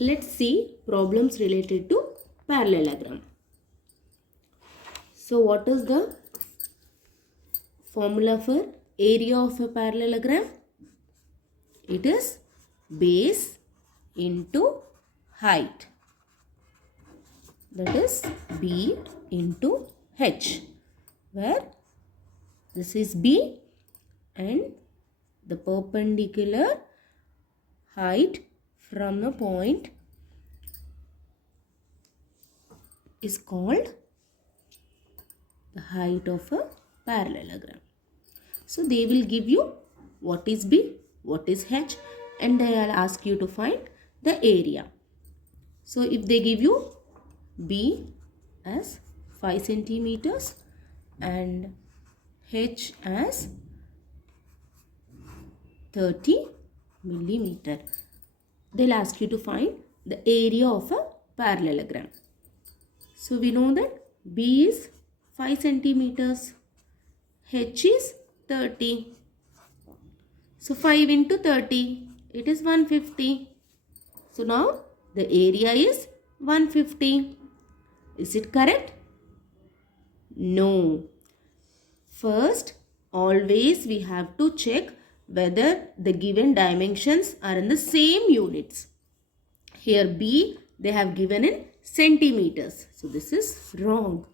Let's see problems related to parallelogram. So what is the formula for area of a parallelogram? It is base into height. That is B into H, where this is B and the perpendicular height from the point is called the height of a parallelogram. So they will give you what is B, what is H, and they will ask you to find the area. So if they give you B as 5 centimeters and H as 30 millimeter, they'll ask you to find the area of a parallelogram. So we know that B is 5 centimeters, H is 30. So 5 into 30, it is 150. So now the area is 150. Is it correct? No. First, always we have to check whether the given dimensions are in the same units. Here B they have given in centimeters. So this is wrong.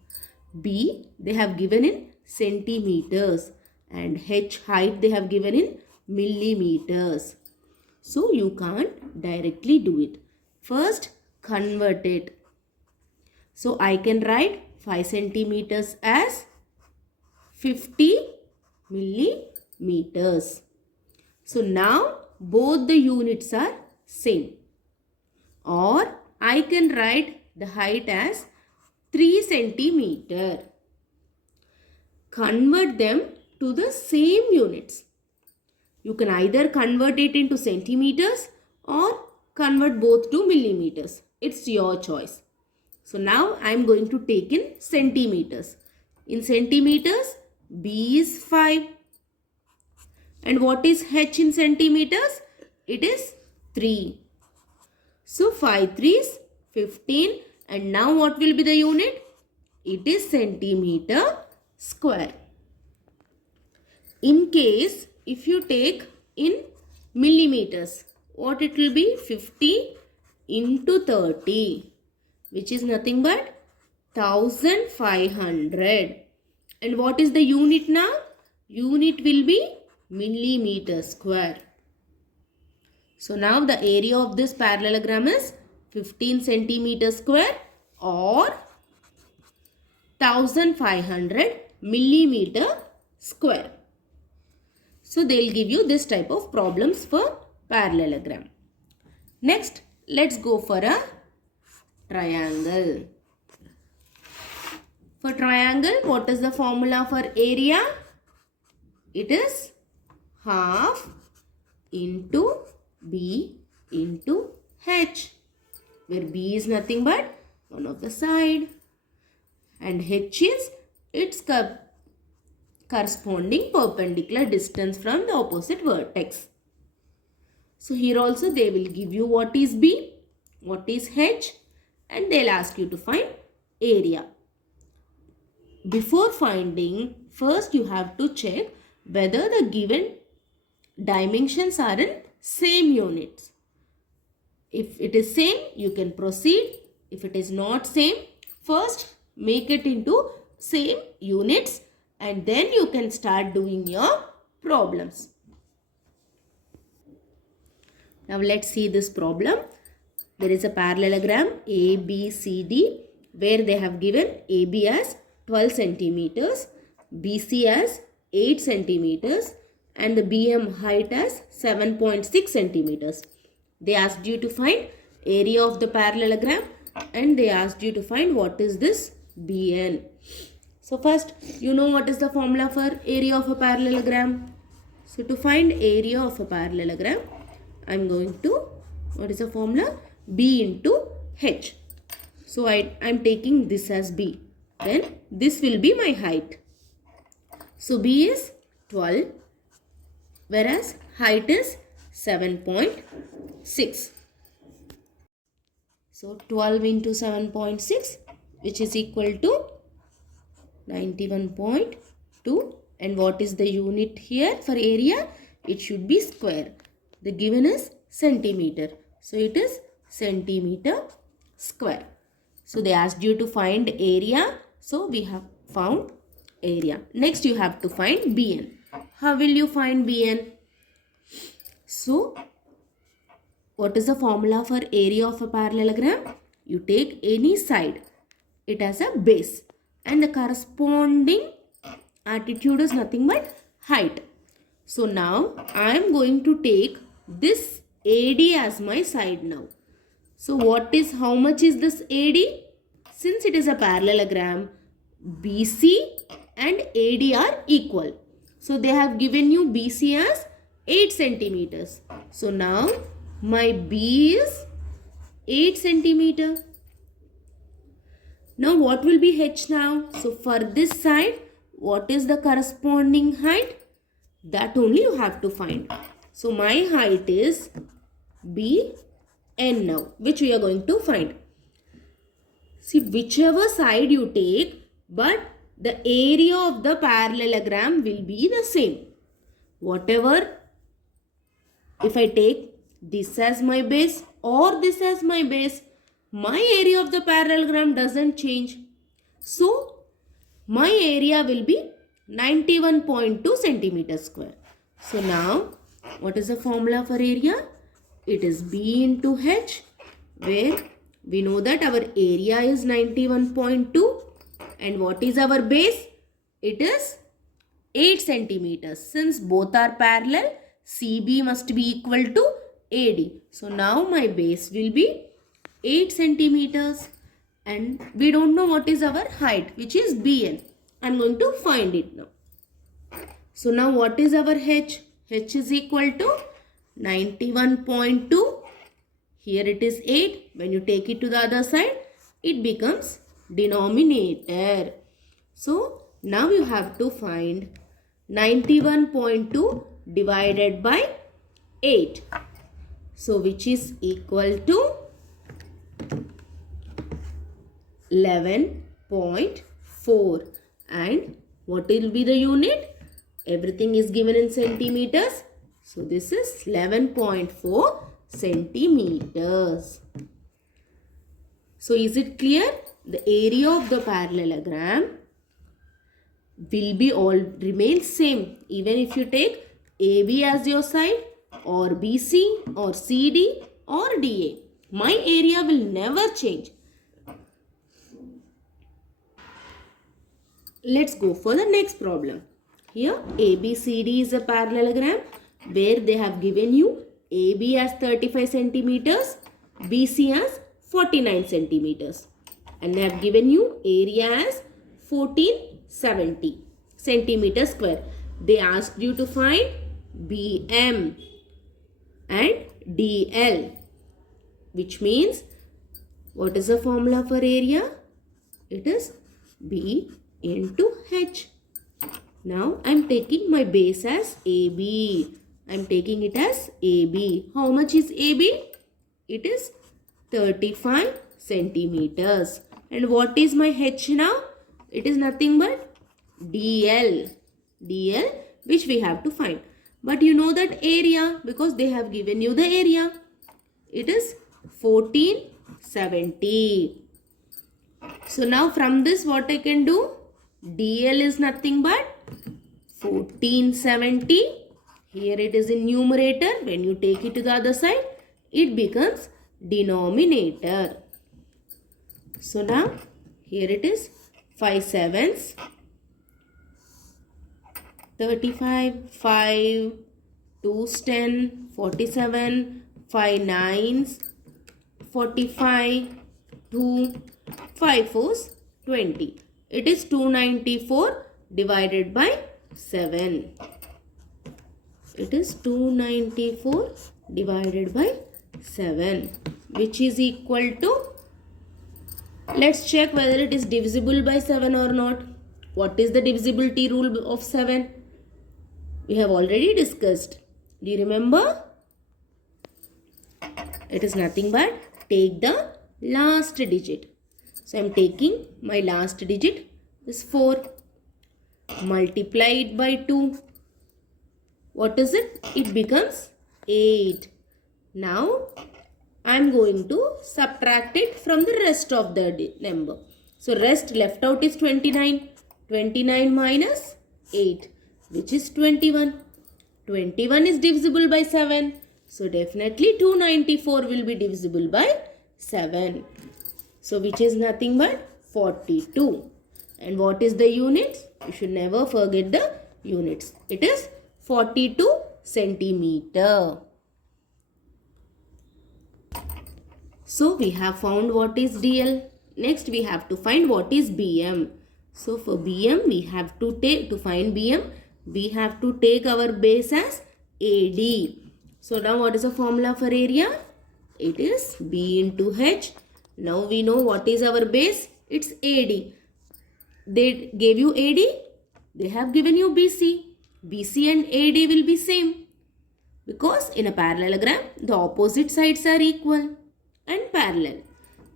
B they have given in centimeters and H height they have given in millimeters. So you can't directly do it. First convert it. So I can write 5 centimeters as 50 millimeters. So now both the units are same. Or I can write the height as 3 centimeter. Convert them to the same units. You can either convert it into centimeters or convert both to millimeters. It's your choice. So now I am going to take in centimeters. In centimeters, B is 5. And what is H in centimeters? It is 3. So 5 3s 15, and now what will be the unit? It is centimeter square. In case if you take in millimeters, what it will be? 50 into 30, which is nothing but 1500. And what is the unit now? Unit will be millimeter square. So now the area of this parallelogram is 15 centimeter square or 1500 millimeter square. So they will give you this type of problems for parallelogram. Next, let's go for a triangle. For triangle, what is the formula for area? It is half into B into H, where B is nothing but one of the side and H is its corresponding perpendicular distance from the opposite vertex. So here also they will give you what is B, what is H, and they'll ask you to find area. Before finding, first you have to check whether the given dimensions are in same units. If it is same, you can proceed. If it is not same, first make it into same units and then you can start doing your problems. Now let's see this problem. There is a parallelogram ABCD where they have given AB as 12 centimeters, BC as 8 centimeters and the BM height as 7.6 centimeters. They asked you to find area of the parallelogram and they asked you to find what is this BN. So first, you know what is the formula for area of a parallelogram. So to find area of a parallelogram, I am going to, what is the formula? B into H. So I am taking this as B. Then this will be my height. So B is 12 whereas height is 7.6. So 12 into 7.6, which is equal to 91.2. And what is the unit here for area? It should be square. The given is centimeter. So it is centimeter square. So they asked you to find area. So we have found area. Next you have to find BN. How will you find BN? So what is the formula for area of a parallelogram? You take any side. It has a base. And the corresponding attitude is nothing but height. So now I am going to take this AD as my side now. So how much is this AD? Since it is a parallelogram, BC and AD are equal. So they have given you BC as 8 centimeters. So now my B is 8 centimeter. Now what will be H now? So for this side, what is the corresponding height? That only you have to find. So my height is BN now, which we are going to find. See, whichever side you take, but the area of the parallelogram will be the same. Whatever, if I take this as my base or this as my base, my area of the parallelogram doesn't change. So my area will be 91.2 centimeters square. So now what is the formula for area? It is B into H, where we know that our area is 91.2 and what is our base? It is 8 centimeters. Since both are parallel, CB must be equal to AD. So now my base will be 8 centimeters and we don't know what is our height, which is BN. I am going to find it now. So now what is our H? H is equal to 91.2. Here it is 8. When you take it to the other side, it becomes denominator. So now you have to find 91.2 divided by 8. So which is equal to 11.4. And what will be the unit? Everything is given in centimeters. So this is 11.4 centimeters. So is it clear? The area of the parallelogram will be all remain same. Even if you take AB as your side or BC or CD or DA. My area will never change. Let's go for the next problem. Here ABCD is a parallelogram where they have given you AB as 35 centimeters, BC as 49 centimeters. And they have given you area as 1470 centimeters square. They asked you to find BM and DL, which means what is the formula for area? It is B into H. Now I am taking my base as AB. I am taking it as AB. How much is AB? It is 35 centimeters. And what is my H now? It is nothing but DL. DL, which we have to find. But you know that area because they have given you the area. It is 1470. So now from this what I can do? DL is nothing but 1470. Here it is in numerator. When you take it to the other side, it becomes denominator. So now here it is 5 sevens, 35, 5, 2's 10, 47, 5 nines, 45, 2, 5 4's 20. It is 294 divided by 7. It is 294 divided by 7, which is equal to, let's check whether it is divisible by 7 or not. What is the divisibility rule of 7? We have already discussed. Do you remember? It is nothing but take the last digit. So I am taking my last digit is 4. Multiply it by 2. What is it? It becomes 8. Now I am going to subtract it from the rest of the number. So rest left out is 29. 29 minus 8, which is 21. 21 is divisible by 7. So definitely 294 will be divisible by 7. So which is nothing but 42. And what is the units? You should never forget the units. It is 42 centimeter. So we have found what is DL. Next we have to find what is BM. So for BM we have to find BM, we have to take our base as AD. So now what is the formula for area? It is B into H. Now we know what is our base. It's AD. They gave you AD. They have given you BC. BC and AD will be same. Because in a parallelogram, the opposite sides are equal and parallel.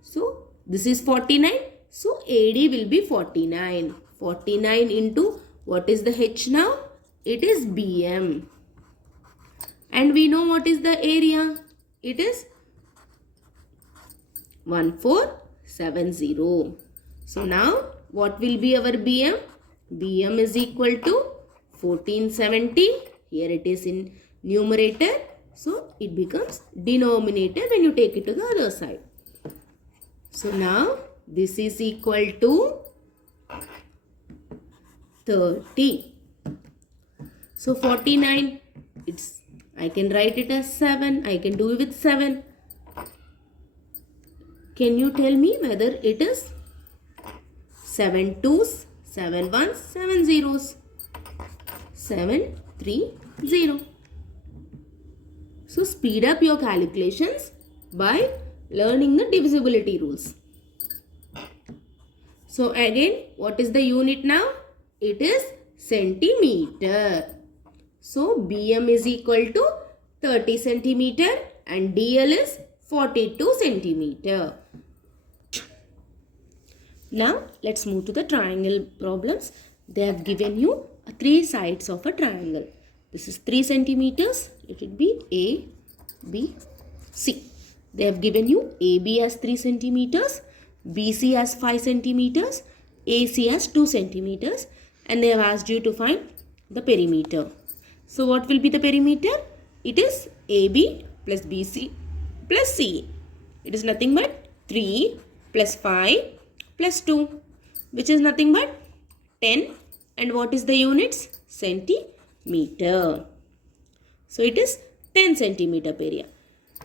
So this is 49. So AD will be 49. 49 into what is the H now? It is BM. And we know what is the area. It is 1470. So now what will be our BM? BM is equal to 1470. Here it is in numerator. So it becomes denominator when you take it to the other side. So now this is equal to 30. So 49, I can write it as 7. I can do it with 7. Can you tell me whether it is 7 2s, 7 1s, 7 zeros? 7 3 0. So speed up your calculations by learning the divisibility rules. So again, what is the unit now? It is centimeter. So BM is equal to 30 centimeter and DL is 42 centimeter. Now let's move to the triangle problems. They have given you 3 sides of a triangle. This is 3 centimeters. It would be A, B, C. They have given you AB as 3 centimeters, BC as 5 centimeters, AC as 2 centimeters, and they have asked you to find the perimeter. So what will be the perimeter? It is AB plus BC plus CA. It is nothing but 3 plus 5 plus 2, which is nothing but 10. And what is the units? Centimeter. So it is 10 centimeter per area.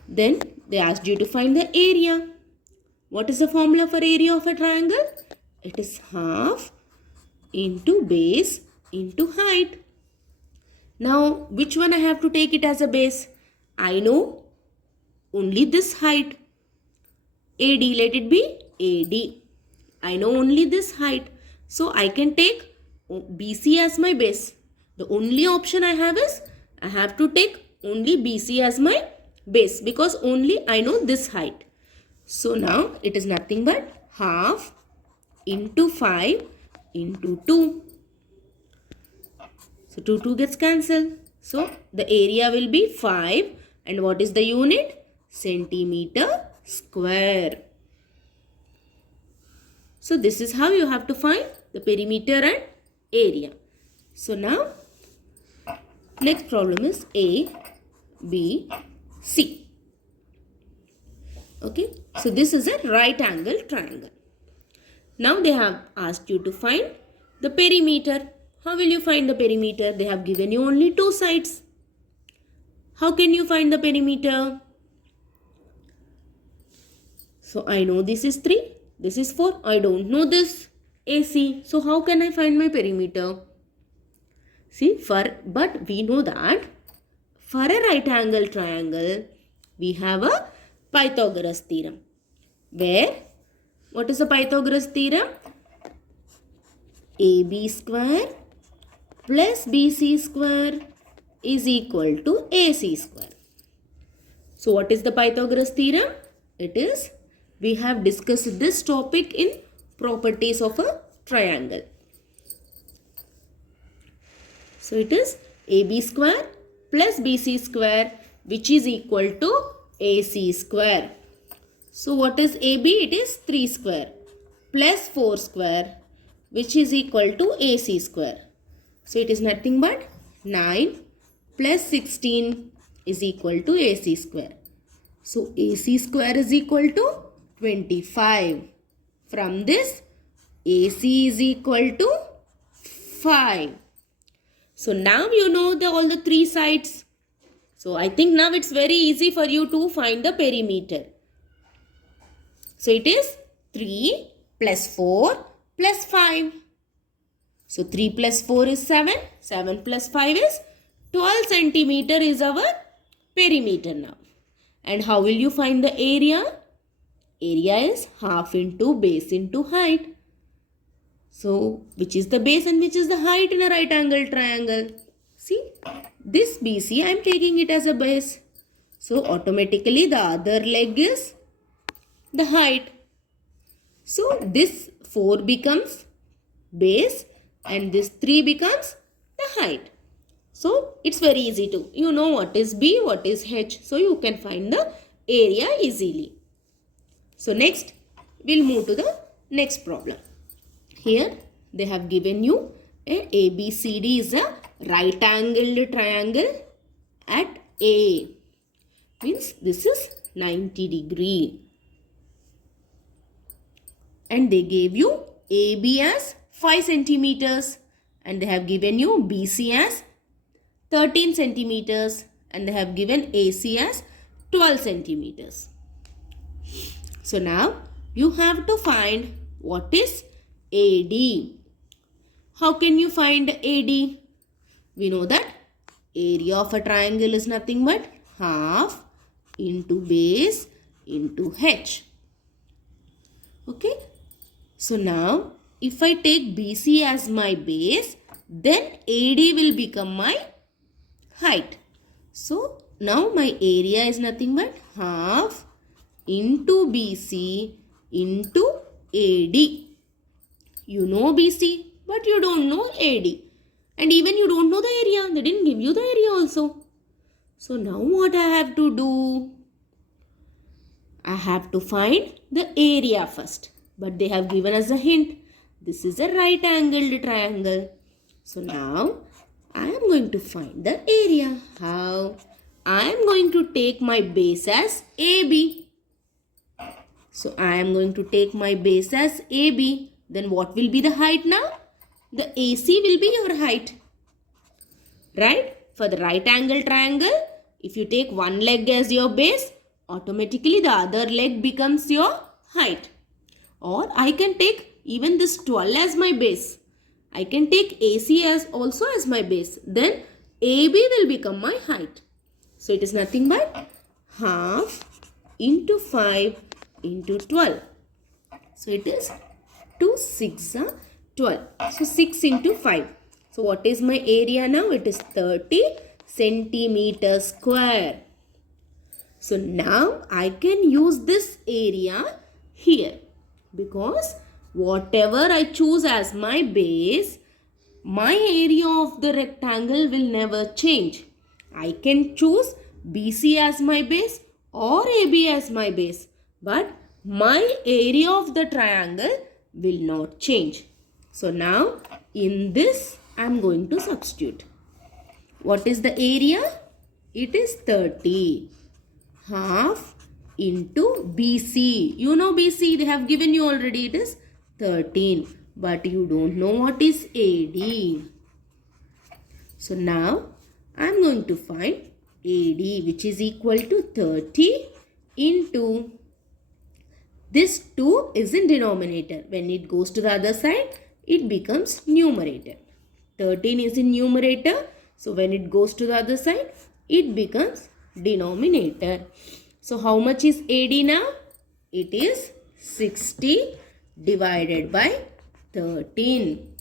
Then they asked you to find the area. What is the formula for area of a triangle? It is half into base into height. Now which one I have to take it as a base? I know only this height. AD, let it be AD. I know only this height. So I can take BC as my base. The only option I have is I have to take only BC as my base because only I know this height. So now it is nothing but half into 5 into 2. So 2 gets cancelled. So the area will be 5 and what is the unit? Centimeter square. So this is how you have to find the perimeter and area. So now next problem is A, B, C. Okay. So this is a right angle triangle. Now they have asked you to find the perimeter. How will you find the perimeter? They have given you only 2 sides. How can you find the perimeter? So I know this is 3. This is 4. I don't know this AC. So how can I find my perimeter? See, but we know that for a right angle triangle, we have a Pythagoras theorem. Where, what is the Pythagoras theorem? AB square plus BC square is equal to AC square. So what is the Pythagoras theorem? It is We have discussed this topic in properties of a triangle. So it is AB square plus BC square, which is equal to AC square. So what is AB? It is 3 square plus 4 square, which is equal to AC square. So it is nothing but 9 plus 16 is equal to AC square. So AC square is equal to 25. From this, AC is equal to 5. So now you know all the three sides. So I think now it's very easy for you to find the perimeter. So it is 3 plus 4 plus 5. So 3 plus 4 is 7. 7 plus 5 is 12 centimeter is our perimeter now. And how will you find the area? Area is half into base into height. So which is the base and which is the height in a right angle triangle? See, this BC I am taking it as a base. So automatically the other leg is the height. So this 4 becomes base and this 3 becomes the height. So it's very easy to, you know what is B, what is H. So you can find the area easily. So next we'll move to the next problem. Here they have given you a ABCD is a right angled triangle at A. Means this is 90 degree. And they gave you AB as 5 centimeters. And they have given you BC as 13 centimeters. And they have given AC as 12 centimeters. So now you have to find what is AD. How can you find AD? We know that area of a triangle is nothing but half into base into H. Okay. So now if I take BC as my base, then AD will become my height. So now my area is nothing but half into BC into AD. You know BC, but you don't know AD. And even you don't know the area. They didn't give you the area also. So now what I have to do? I have to find the area first. But they have given us a hint. This is a right angled triangle. So now I am going to find the area. How? I am going to take my base as AB. So I am going to take my base as AB. Then what will be the height now? The AC will be your height. Right? For the right angle triangle, if you take one leg as your base, automatically the other leg becomes your height. Or I can take even this 12 as my base. I can take AC as also as my base. Then AB will become my height. So it is nothing but half into 5 into 12. So it is 2 6 12. So 6 into 5. So what is my area now? It is 30 centimeters square. So now I can use this area here. Because whatever I choose as my base, my area of the rectangle will never change. I can choose BC as my base or AB as my base. But my area of the triangle will not change. So now in this I am going to substitute. What is the area? It is 30. Half into BC. You know BC, they have given you already, it is 13. But you don't know what is AD. So now I am going to find AD, which is equal to 30 into, this 2 is in denominator. When it goes to the other side, it becomes numerator. 13 is in numerator. So when it goes to the other side, it becomes denominator. So how much is AD now? It is 60 divided by 13.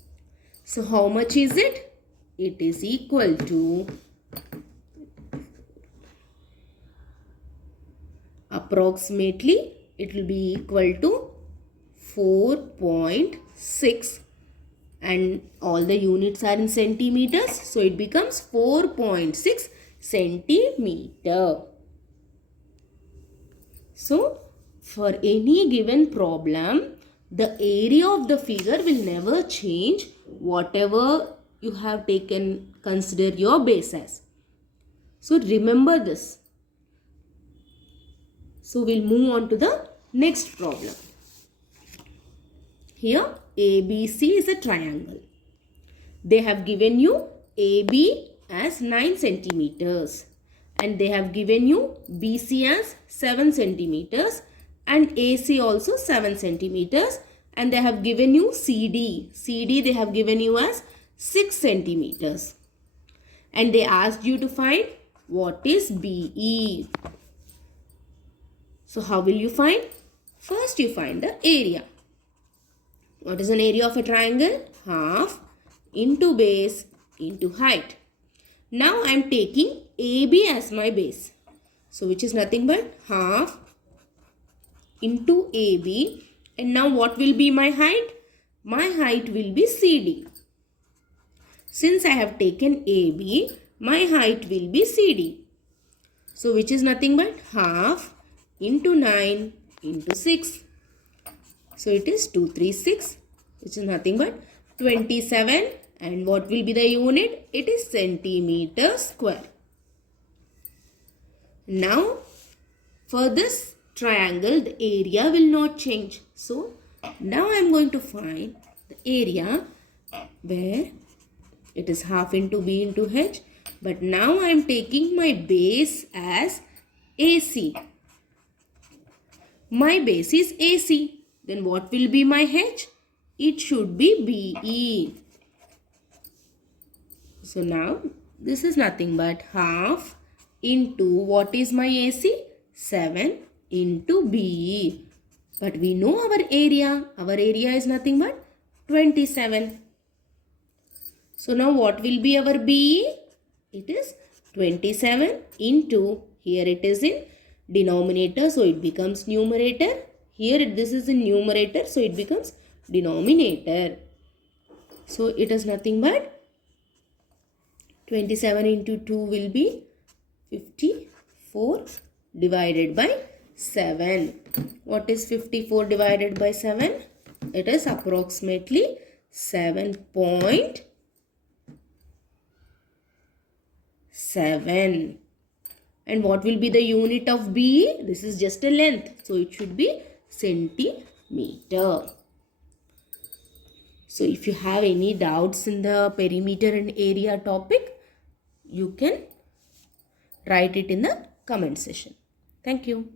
So how much is it? It is equal to approximately it will be equal to 4.6, and all the units are in centimeters, so it becomes 4.6 centimeter. So for any given problem, the area of the figure will never change whatever you have taken, consider your base as. So remember this. So we'll move on to the next problem. Here ABC is a triangle. They have given you AB as 9 centimeters and they have given you BC as 7 centimeters and AC also 7 centimeters, and they have given you CD. CD they have given you as 6 centimeters. And they asked you to find what is BE. So how will you find? First you find the area. What is an area of a triangle? Half into base into height. Now I am taking AB as my base. So which is nothing but half into AB. And now what will be my height? My height will be CD. Since I have taken AB, my height will be CD. So which is nothing but half into 9 into 6. So it is 236, which is nothing but 27. And what will be the unit? It is centimeter square. Now for this triangle, the area will not change. So now I am going to find the area where it is half into B into H. But now I am taking my base as AC. My base is AC. Then what will be my H? It should be BE. So now this is nothing but half into what is my AC? 7 into BE. But we know our area. Our area is nothing but 27. So now what will be our BE? It is 27 into, here it is in denominator, so it becomes numerator. Here this is in numerator, so it becomes denominator. So it is nothing but 27 into 2 will be 54 divided by 7. What is 54 divided by 7? It is approximately 7.7. And what will be the unit of BE? This is just a length, so it should be centimeter. So if you have any doubts in the perimeter and area topic, you can write it in the comment section. Thank you.